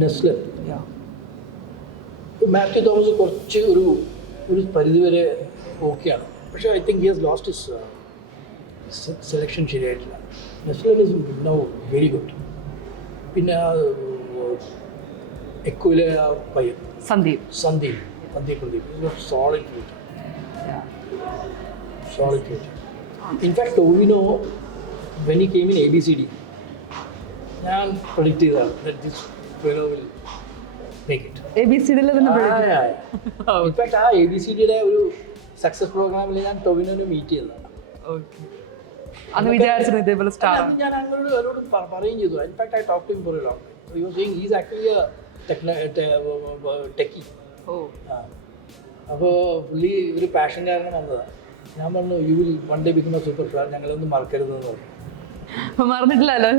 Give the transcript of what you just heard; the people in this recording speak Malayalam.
നെസ്ലെ മാത്യു തോമസ് കുറച്ച് ഒരു പരിധിവരെ ഓക്കെയാണ്. പക്ഷേ I think he has lost his selection ശരിയായിട്ടില്ല. Naslen is now very good. പിന്നെ എക്കോയിലെ ആ പയ്യൻ Sandeep Pradeep solid creator. In fact Tovino when he came in ABCD ഞാൻ പ്രഡിക്റ്റ് ചെയ്തതാണ് that this fellow will make it. ABCD-യിൽ തന്നെ ഇൻഫാക്ട് ആ ABCD-യുടെ ഒരു സക്സസ് പ്രോഗ്രാമിൽ ഞാൻ ടൊവിനോനെ മീറ്റ് ചെയ്തതാണ്. അന്ന് വിചാരിച്ചിരുന്നു ഇതേപോലെ സ്റ്റാർ ഞാൻ അവരോട് പറയുകയും ചെയ്തു. In fact I talk to him for a long time. He was saying he is actually techie. അപ്പോൾ പുള്ളി ഒരു പാഷൻ കാരണം വന്നതാണ്. ഞാൻ പറഞ്ഞു you will one day become a super star, ഞങ്ങളൊന്നും മറക്കരുതെന്ന് പറഞ്ഞു. മറന്നിട്ടില്ലല്ലോ.